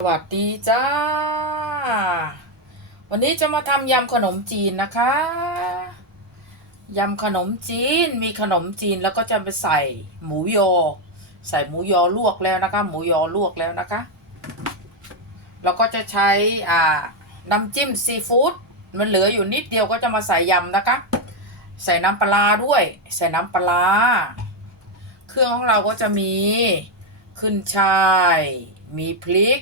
สวัสดีจ้า วันนี้จะมาทำยำขนมจีนนะคะ ยำขนมจีน มีขนมจีนแล้วก็จะไปใส่หมูยอ ใส่หมูยอลวกแล้วนะคะ หมูยอลวกแล้วนะคะแล้วก็จะใช้อ่าน้ำจิ้มซีฟู้ด มันเหลืออยู่นิดเดียวก็จะมาใส่ยำนะคะ ใส่น้ำปลาด้วย ใส่น้ำปลาร้าเครื่องของเราก็จะมีขึ้นช่าย มีพริก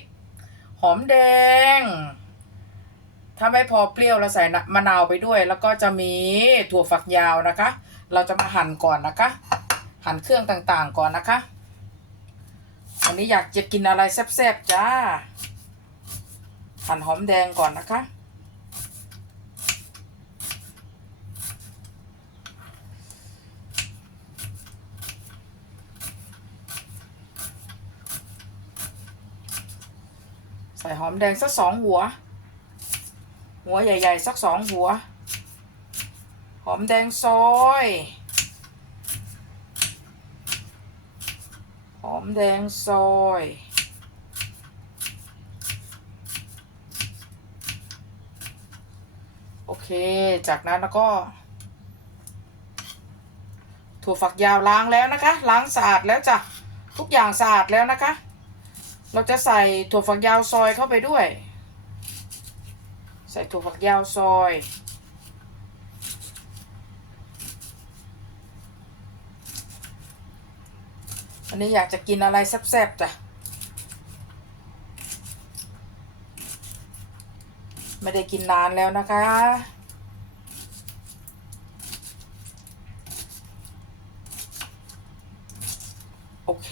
หอมแดง ถ้าไม่พอเปรี้ยวเราใส่น้ำมะนาวไปด้วย แล้วก็จะมีถั่วฝักยาวนะคะ เราจะมาหั่นก่อนนะคะ หั่นเครื่องต่างๆก่อนนะคะวันนี้อยากจะกินอะไรแซ่บๆจ้า หั่นหอมแดงก่อนนะคะ ส่หอมแดงสักสองหัว หัวใหญ่ ๆ สักสองหัว หอมแดงซอย หอมแดงซอยโอเค จากนั้นแล้วก็ ถั่วฝักยาวล้างแล้วนะคะ ล้างสะอาดแล้วจ้ะ ทุกอย่างสะอาดแล้วนะคะ เราจะใส่ถั่วฝักยาวซอยเข้าไปด้วย ใส่ถั่วฝักยาวซอย อันนี้อยากจะกินอะไรแซ่บๆจ้ะ ไม่ได้กินนานแล้วนะคะโอเค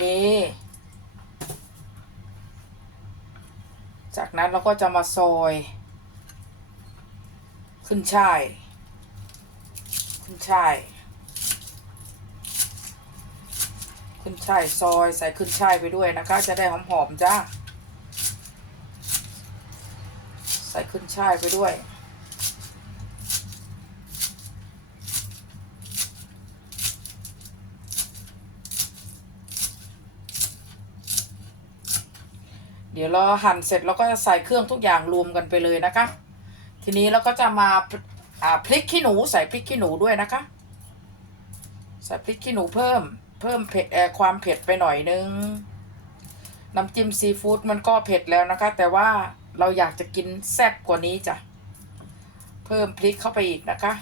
จากนั้นเราก็จะมาซอย ขึ้นช่าย ขึ้นช่าย ขึ้นช่ายซอยใส่ขึ้นช่ายไปด้วยนะคะ จะได้หอมๆจ้า ใส่ขึ้นช่ายไปด้วย เดี๋ยวเราหั่นเสร็จเราก็จะใส่เครื่องทุกอย่างรวมกันไปเลยนะคะ ทีนี้เราก็จะมาอ่าพริกขี้หนูใส่พริกขี้หนูด้วยนะคะ ใส่พริกขี้หนูเพิ่ม เพิ่มเผ็ดเอ่อความเผ็ดไปหน่อยนึงน้ำจิ้มซีฟู้ดมันก็เผ็ดแล้วนะคะ แต่ว่าเราอยากจะกินแซ่บกว่านี้จ้ะเพิ่มพริกเข้าไปอีกนะคะ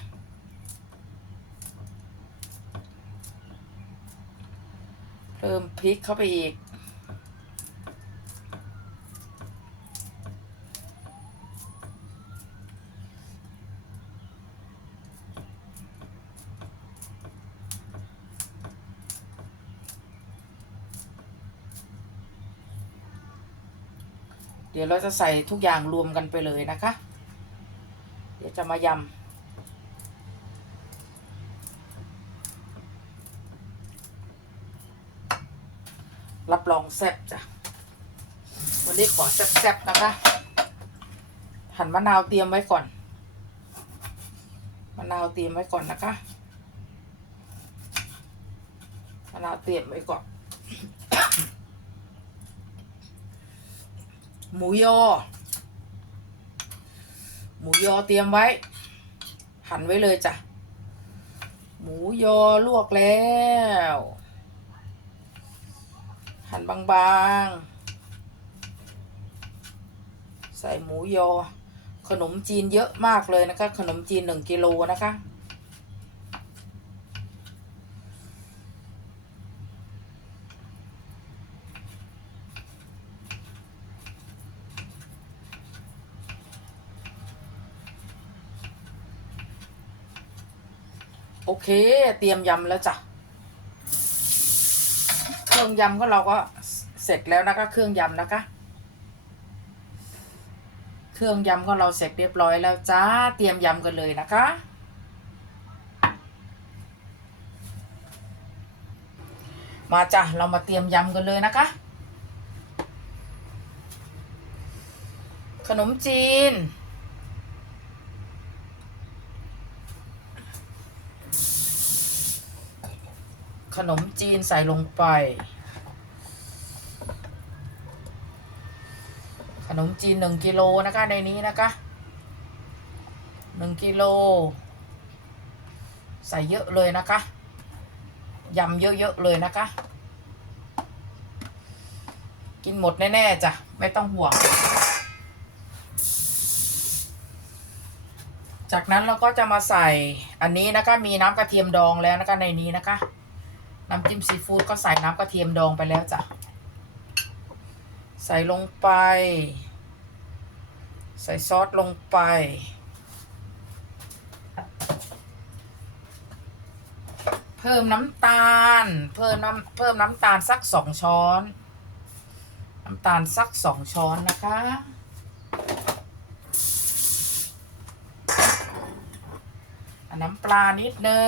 เพิ่มพริกเข้าไปอีก เดี๋ยวเราจะใส่ทุกอย่างรวมกันไปเลยนะคะ เดี๋ยวจะมายำรับรองแซ่บจ้ะ วันนี้ขอแซ่บๆนะคะ หั่นมะนาวเตรียมไว้ก่อน มะนาวเตรียมไว้ก่อนนะคะ มะนาวเตรียมไว้ก่อน หมูยอ หมูยอเตรียมไว้ หั่นไว้เลยจ้ะ หมูยอลวกแล้ว หั่นบางๆ ใส่หมูยอ ขนมจีนเยอะมากเลยนะคะ ขนมจีนหนึ่งกิโลนะคะ อเค เตรียมยำแล้วจ้ะ เครื่องยำก็เราก็เสร็จแล้วนะคะ เครื่องยำนะคะ เครื่องยำก็เราเสร็จเรียบร้อยแล้วจ้า เตรียมยำกันเลยนะคะ มาจ้ะ เรามาเตรียมยำกันเลยนะคะ ขนมจีน ขนมจีนใส่ลงไป ขนมจีนหนึ่งกิโลนะคะในนี้นะคะหนึ่งกิโล ใส่เยอะเลยนะคะยำเยอะๆเลยนะคะ กินหมดแน่ๆจ้ะ ไม่ต้องห่วง จากนั้นเราก็จะมาใส่อันนี้นะคะ มีน้ำกระเทียมดองแล้วนะคะในนี้นะคะ น้ำจิ้มซีฟู้ดก็ใส่น้ำกระเทียมดองไปแล้วจ้ะ ใส่ลงไป ใส่ซอสลงไป เพิ่มน้ำตาล เพิ่มน้ำเพิ่มน้ำตาลสักสองช้อน น้ำตาลสักสองช้อนนะคะอะน้ำปลานิดนึ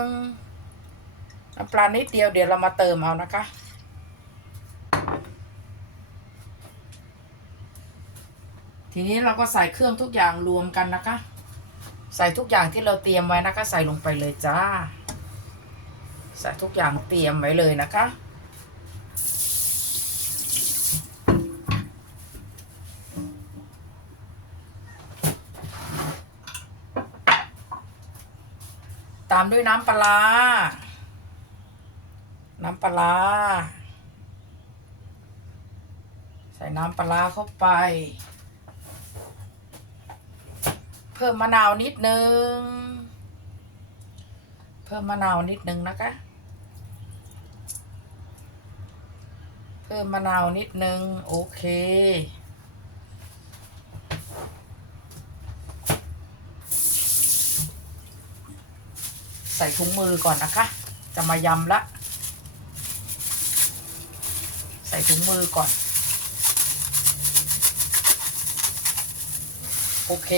ง น้ำปลานิดเดียวเดี๋ยวเรามาเติมเอานะคะ ทีนี้เราก็ใส่เครื่องทุกอย่างรวมกันนะคะ ใส่ทุกอย่างที่เราเตรียมไว้นะคะ ใส่ลงไปเลยจ้า ใส่ทุกอย่างเตรียมไว้เลยนะคะตามด้วยน้ำปลาร้า น้ำปลา ใส่น้ำปลาเข้าไป เพิ่มมะนาวนิดนึง เพิ่มมะนาวนิดนึงนะคะ เพิ่มมะนาวนิดนึง โอเคใส่ถุงมือก่อนนะคะ จะมายำละ ใส่ถุงมือก่อน โอเค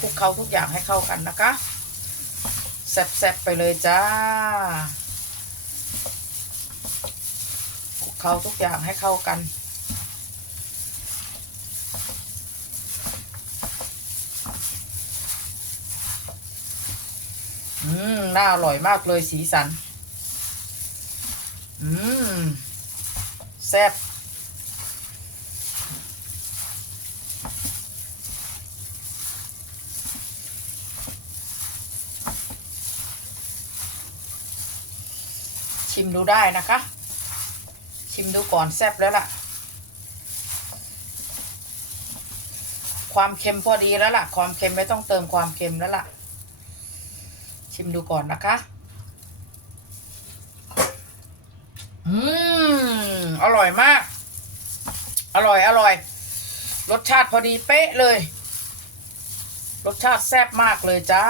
คลุกเคล้าทุกอย่างให้เข้ากันนะคะแซ่บๆไปเลยจ้าคลุกเคล้าทุกอย่างให้เข้ากันอืม น่าอร่อยมากเลยสีสัน อืม แซ่บชิมดูได้นะคะ ชิมดูก่อนแซ่บแล้วล่ะ ความเค็มพอดีแล้วล่ะ ความเค็มไม่ต้องเติมความเค็มแล้วล่ะ ชิมดูก่อนนะคะ อืม อร่อยมาก อร่อยอร่อย รสชาติพอดีเป๊ะเลย รสชาติแซ่บมากเลยจ้า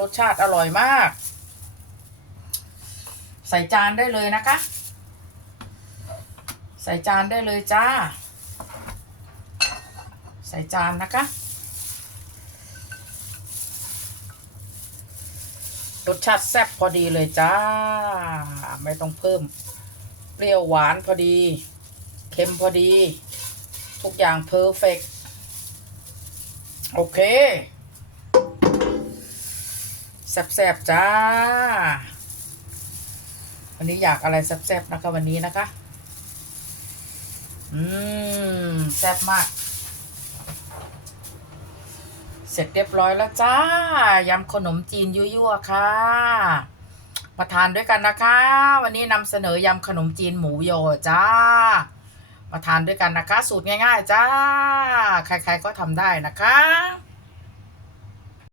รสชาติอร่อยมาก ใส่จานได้เลยนะคะ ใส่จานได้เลยจ้า ใส่จานนะคะ รสชาติแซ่บพอดีเลยจ้า ไม่ต้องเพิ่ม เปรี้ยวหวานพอดี เค็มพอดี ทุกอย่างเพอร์เฟกโอเคแซ่บๆจ้า วันนี้อยากอะไรแซ่บๆนะคะวันนี้นะคะ อืมแซ่บมาก เสร็จเรียบร้อยแล้วจ้ายำขนมจีนยั่วๆค่ะ มาทานด้วยกันนะคะ วันนี้นำเสนอยำขนมจีนหมูโยจ้า มาทานด้วยกันนะคะ สูตรง่าย ๆ จ้า ใครๆก็ทำได้นะคะ